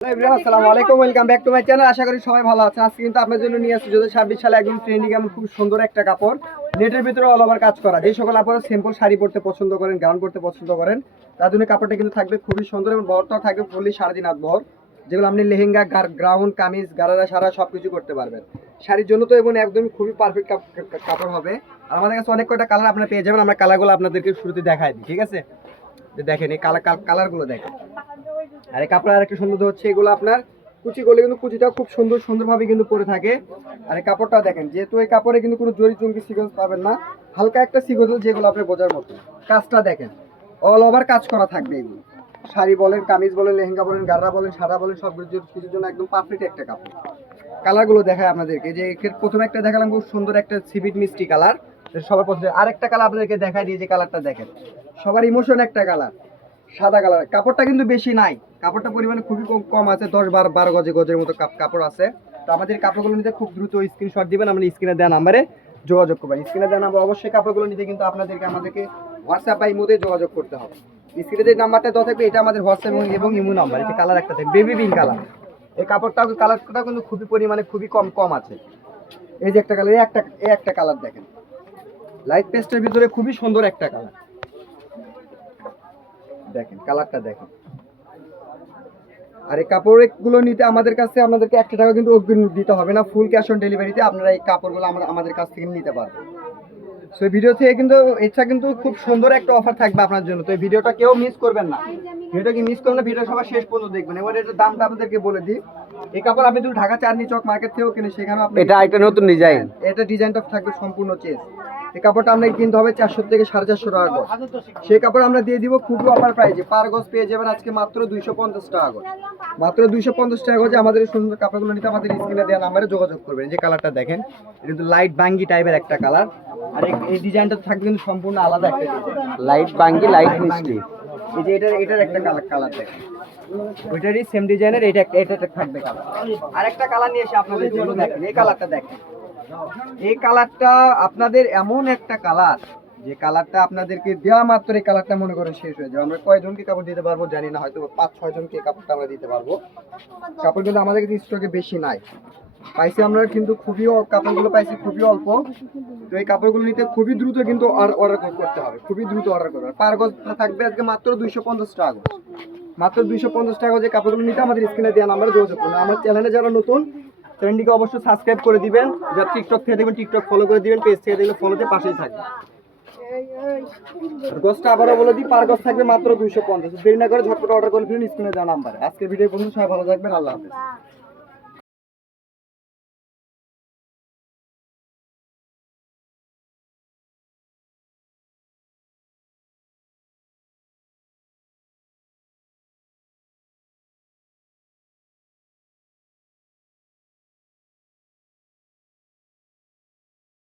আসসালামু আলাইকুম, welcome back to my channel. আশা করি সবাই ভালো আছেন। আজকে কিন্তু আপনার জন্য নিয়ে আসছি 2026 সালে একদম ট্রেন্ডিং এমন খুব সুন্দর একটা কাপড়, নেটের ভিতরে অল ওভার কাজ করা। যে সকল আপনারা সিম্পল শাড়ি পরতে পছন্দ করেন, গাউন পরতে পছন্দ করেন, তার জন্য কাপড়টা কিন্তু থাকবে খুবই সুন্দর এবং বহরটাও থাকবে ফুললি 3.5 হাত বহর, যেগুলো আপনি লেহেঙ্গা, গ্রাউন্ড, কামিজ, গারারা, সারা সবকিছু করতে পারবেন। শাড়ির জন্য তো এবং একদম খুবই পারফেক্ট কাপড় হবে। আর আমাদের কাছে অনেক কয়টা কালার আপনারা পেয়ে যাবেন। আমরা কালারগুলো আপনাদেরকে শুরুতে দেখাই দিই, ঠিক আছে? দেখেন এই কালারগুলো দেখেন। আর এই কাপড় আর একটা সুন্দর হচ্ছে, এগুলো আপনার কুচি করলে কিন্তু কুচিটাও খুব সুন্দরভাবে কিন্তু পরে থাকে। আর এই কাপড়টা দেখেন, যেহেতু এই কাপড়ে কিন্তু কোনো জরি চুমকি সিকোয়েন্স পাবেন না, হালকা একটা সিকোয়েন্স যেগুলো আপনি বোঝার মতো। কাজটা দেখেন, অল ওভার কাজ করা থাকবে। এগুলো শাড়ি বলেন, কামিজ বলেন, লেহেঙ্গা বলেন, গাররা বলেন, সাদা বলেন, সব কিছুর জন্য একদম পারফেক্ট একটা কাপড়। কালারগুলো দেখায় আপনাদেরকে, যে প্রথমে একটা দেখালাম খুব সুন্দর একটা সিভিট মিষ্টি কালার, সবার পছন্দ। আরেকটা কালার আপনাদেরকে দেখায় দিয়ে, যে কালারটা দেখেন, সবার ইমোশন একটা কালার, সাদা কালার। কাপড়টা কিন্তু বেশি নাই, কাপড়টা পরিমাণে খুবই কম আছে, 10-12 গজের মতো কাপড় আছে। তো আমাদের কাপড়গুলো নিতে খুব দ্রুত স্ক্রিনশট দিবেন, আমরা স্ক্রিনে দেওয়া নাম্বারে যোগাযোগ করবেন। স্ক্রিনে দেওয়া নাম্বার অবশ্যই কাপড়গুলো নিতে কিন্তু আমাদেরকে হোয়াটসঅ্যাপ বা ইমোতে যোগাযোগ করতে হবে। স্ক্রিনে যে নাম্বারটা দেওয়া থাকবে এটা আমাদের হোয়াটসঅ্যাপ এবং ইমো নাম্বার। এটা কালার একটা থাকবে বেবি পিঙ্ক কালার। এই কালারটাও কিন্তু খুবই পরিমাণে খুবই কম আছে। এই যে একটা কালার, এই একটা কালার দেখেন, লাইট পেস্টের ভিতরে খুবই সুন্দর একটা কালার। দেখেন কালারটা দেখেন। আর এই কাপড়গুলো নিতে আমাদের কাছে আপনাদেরকে 1 টাকা কিন্তু অগ্রিম দিতে হবে না, ফুল ক্যাশ অন ডেলিভারিতে আপনারা এই কাপড়গুলো আমাদের কাছ থেকে নিতে পারবেন। সো এই ভিডিও থেকে কিন্তু এটা কিন্তু খুব সুন্দর একটা অফার থাকবে আপনার জন্য। তো এই ভিডিওটা কেউ মিস করবেন না, ভিডিওটা মিস করবেন না, ভিডিও সবার শেষ পর্যন্ত দেখবেন। এবার এটার দামটা আপনাদেরকে বলে দিই। এই কাপড় আপনি যদি ঢাকা চাঁদনী চক মার্কেট থেকেও কিনে, সেখানেও আপনি এটা একটা নতুন ডিজাইন, এটা ডিজাইনটা থাকবে সম্পূর্ণ চেঞ্জ। এই কাপড়টা আপনাকে কিনতে হবে 400 থেকে 450 টাকা গজ। সেই কাপড় আমরা দিয়ে দিব খুবই অফার প্রাইসে, পার গজ পেয়ে যাবেন আজকে মাত্র 250 টাকা গজ। মাত্র 250 টাকা গজে আমাদের এই সুন্দর কাপড়গুলো নিতে আমাদের স্ক্রিনে দেওয়া নাম্বারে যোগাযোগ করবেন। যে কালারটা দেখেন, এটা কিন্তু লাইট বাঙ্গি টাইপের একটা কালার। আর এই ডিজাইনটা থাকবে কিন্তু সম্পূর্ণ আলাদা একটা ডিজাইন, লাইট বাঙ্গি, লাইট মিষ্টি। এই যে এটার একটা কালার দেখেন, ওইটারই সেম ডিজাইনের এটা থাকবে কালার। আরেকটা কালার নিয়ে এসে আপনাদের জন্য দেখেন, এই কালারটা দেখেন। এই কালারটা আপনাদের এমন একটা কালার, যে কালারটা আপনাদেরকে দেওয়া মাত্র এই কালারটা মনে করেন শেষ হয়ে যাবে। আমরা কয়জনকে কাপড় দিতে পারবো জানি না, হয়তো 5-6 জনকে কাপড়টা আমরা দিতে পারবো। কাপড় কিন্তু আমাদের কাছে স্টকে বেশি নাই, পাইছি আমরা কিন্তু কাপড়গুলো পাইছি খুবই অল্প। তো এই কাপড়গুলো নিতে খুবই দ্রুত কিন্তু অর্ডার করতে হবে, খুবই দ্রুত অর্ডার করবে। পার গজ থাকবে আজকে মাত্র 250 টাকা, মাত্র 250 টাকা। যে কাপড়গুলো নিতে আমাদের স্ক্রিনে দেওয়া নাম্বারে যোগাযোগ করুন। আমার চ্যানেলে যারা নতুন, চ্যানেলটিকে অবশ্যই সাবস্ক্রাইব করে দিবেন। যারা টিকটক থেকে দেখবেন টিকটক ফলো করে দিবেন, পেজ থেকে দেখলে ফলোতে পাশেই থাকবে। গজটা আবারও বলে দিই, পার গজ থাকবে মাত্র 250। দেরি না করে ঝটপট অর্ডার করে ফেলুন স্ক্রিনে দেওয়া নাম্বারে। আজকের ভিডিও পর্যন্ত সবাই ভালো থাকবেন, আল্লাহ হাফেজ।